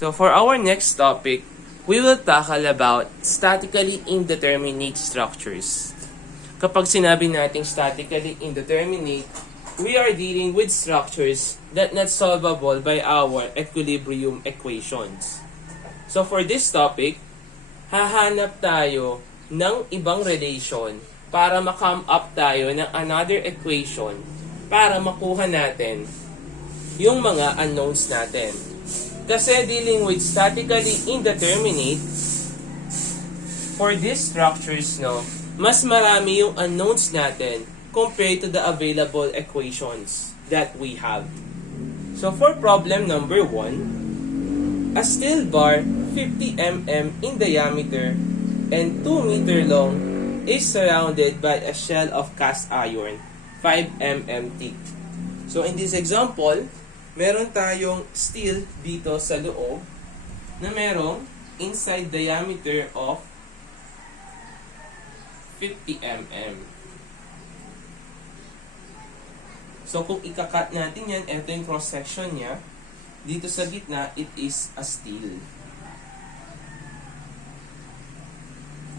So for our next topic, we will tackle about statically indeterminate structures. Kapag sinabi nating statically indeterminate, we are dealing with structures that not solvable by our equilibrium equations. So for this topic, hahanap tayo ng ibang relation para ma-come up tayo ng another equation para makuha natin yung mga unknowns natin. Kasi dealing with statically indeterminate, for these structures, mas marami yung unknowns natin compared to the available equations that we have. So for problem number 1, a steel bar 50 mm in diameter and 2 meter long is surrounded by a shell of cast iron 5 mm thick. So in this example, meron tayong steel dito sa loob na merong inside diameter of 50 mm. So kung ikakat natin yan, ito yung cross section niya. Dito sa gitna, it is a steel.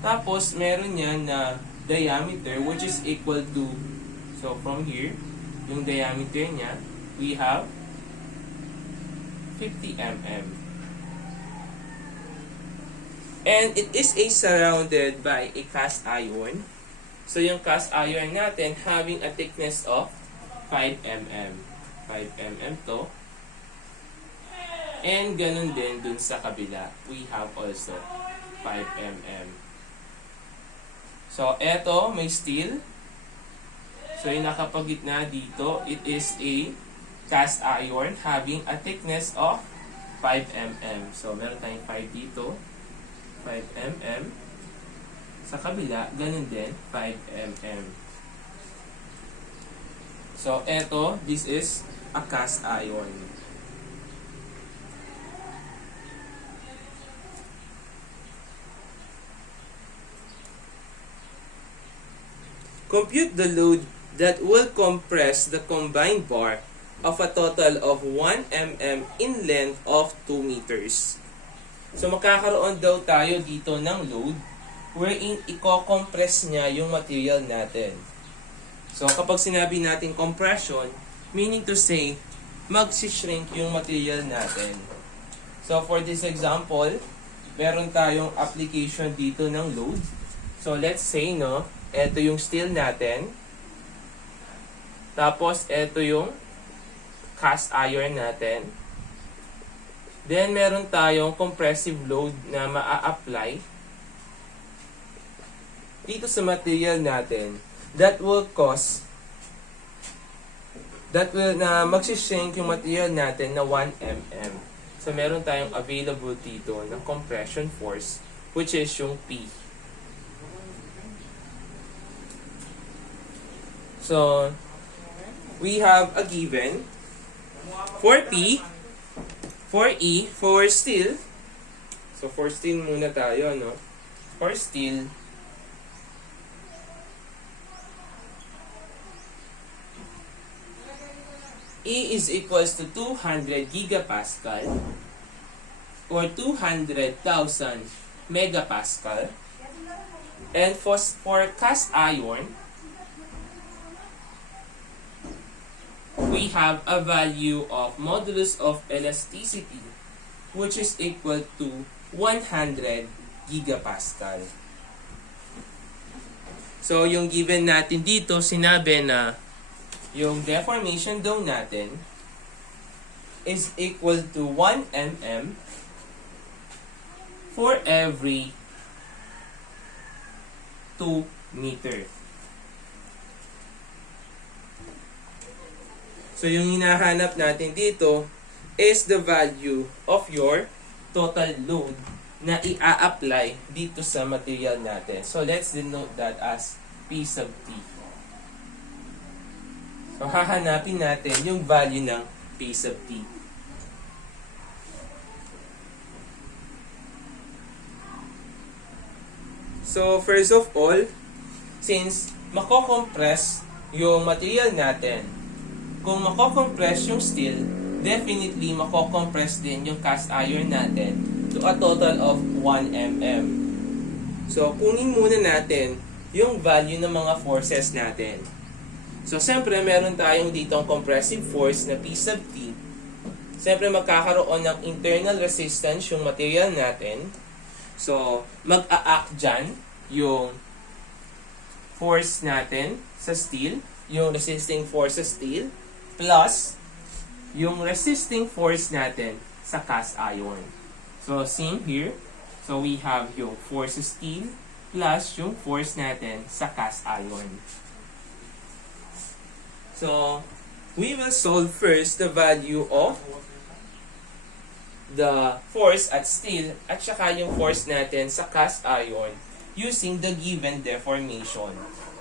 Tapos meron yan na diameter which is equal to, so from here, yung diameter niya, we have 50 mm. And it is surrounded by a cast iron. So yung cast iron natin having a thickness of 5 mm. 5 mm to. And ganun din dun sa kabila. We have also 5 mm. So eto, may steel. So yung nakapagitna dito, it is a cast iron having a thickness of 5 mm. So meron tayong 5 dito. 5 mm. Sa kabila, ganun din, 5 mm. So, eto, this is a cast iron. Compute the load that will compress the combined bar of a total of 1 mm in length of 2 meters. So, makakaroon daw tayo dito ng load wherein i-compress niya yung material natin. So, kapag sinabi natin compression, meaning to say, mag-shrink yung material natin. So, for this example, meron tayong application dito ng load. So, let's say, ito yung steel natin. Tapos, ito yung cast iron natin. Then, meron tayong compressive load na maa-apply dito sa material natin that will na magsishrink yung material natin na 1 mm. So, meron tayong available dito na compression force which is yung P. So, we have a given for P, for E, for steel. So, for steel muna tayo, For steel, E is equals to 200 gigapascal or 200,000 megapascal. And for cast iron, we have a value of modulus of elasticity which is equal to 100 gigapascal. So, yung given natin dito, sinabi na yung deformation daw natin is equal to 1 mm for every 2 meter. So, yung hinahanap natin dito is the value of your total load na i-a-apply dito sa material natin. So, let's denote that as P sub T. So, hahanapin natin yung value ng P sub T. So, first of all, since mako-compress yung material natin, kung mako-compress yung steel, definitely mako-compress din yung cast iron natin to a total of 1 mm. So, kunin muna natin yung value ng mga forces natin. So, siyempre, meron tayong ditong compressive force na P sub T. Siyempre, magkakaroon ng internal resistance yung material natin. So, mag-a-act dyan yung force natin sa steel, yung resisting force sa steel, plus yung resisting force natin sa cast iron. So, same here. So, we have yung force sa steel plus yung force natin sa cast iron. So, we will solve first the value of the force at steel at saka yung force natin sa cast iron using the given deformation.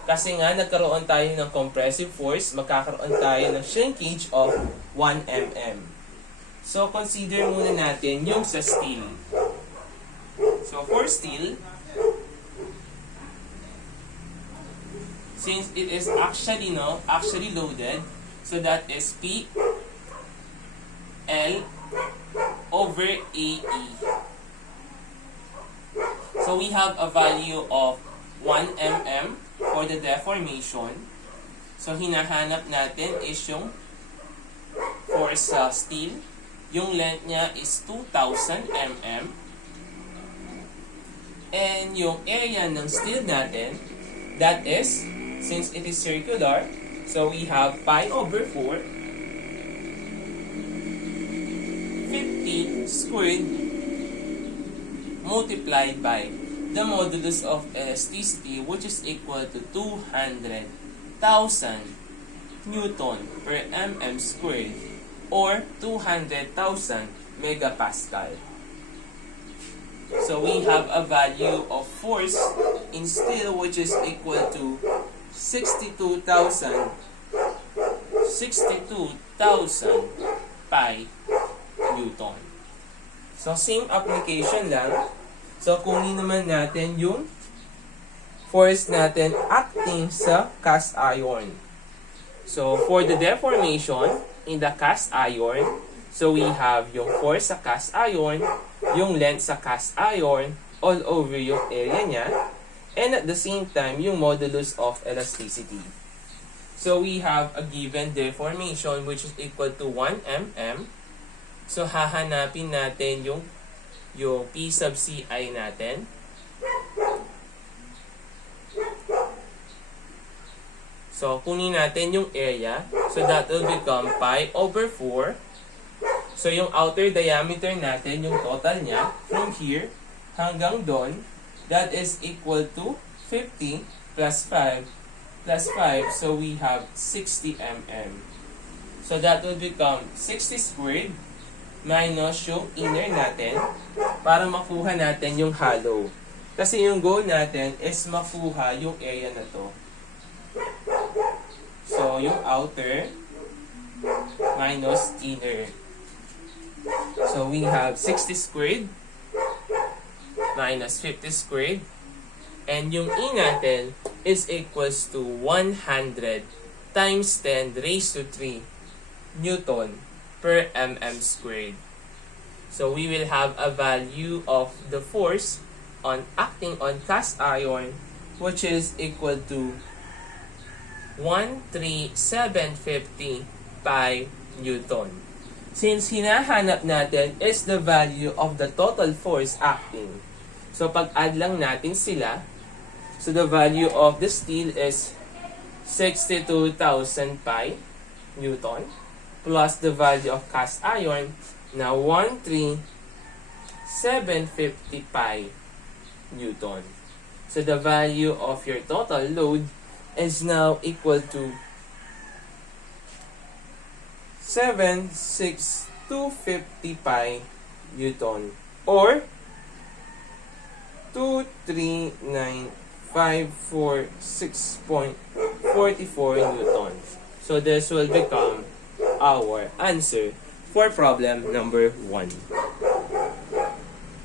Kasi nga, nagkaroon tayo ng compressive force, magkakaroon tayo ng shrinkage of 1 mm. So, consider muna natin yung sa steel. So, for steel, since it is actually loaded, so that is P L over AE. So, we have a value of 1 mm for the deformation. So, hinahanap natin is yung force sa steel. Yung length niya is 2,000 mm. And yung area ng steel natin, that is, since it is circular, so we have pi over 4, 50 squared multiplied by the modulus of elasticity, which is equal to 200,000 Newton per mm squared, or 200,000 megapascal. So we have a value of force in steel which is equal to 62,000 pi Newton. So same application lang. So kunin naman natin yung force natin acting sa cast iron. So for the deformation in the cast iron, so we have yung force sa cast iron, yung length sa cast iron, all over yung area niya, and at the same time, yung modulus of elasticity. So we have a given deformation which is equal to 1 mm. So hahanapin natin yung P sub Ci natin. So kunin natin yung area. So that will become pi over 4. So, yung outer diameter natin, yung total niya, from here hanggang doon, that is equal to 50 plus 5 plus 5. So, we have 60 mm. So, that will become 60 squared minus yung inner natin para makuha natin yung hollow. Kasi yung goal natin is makuha yung area na to. So, yung outer minus inner. So, we have 60 squared minus 50 squared. And yung E natin is equals to 100 times 10 raised to 3 Newton per mm squared. So, we will have a value of the force on acting on cast iron which is equal to 13750 pi Newton. Since hinahanap natin is the value of the total force acting. So, pag-add lang natin sila. So, the value of the steel is 62,000 pi Newton plus the value of cast iron na 13750 pi Newton. So, the value of your total load is now equal to 76250 pi Newton or 239,546.44 newtons. So this will become our answer for problem number 1.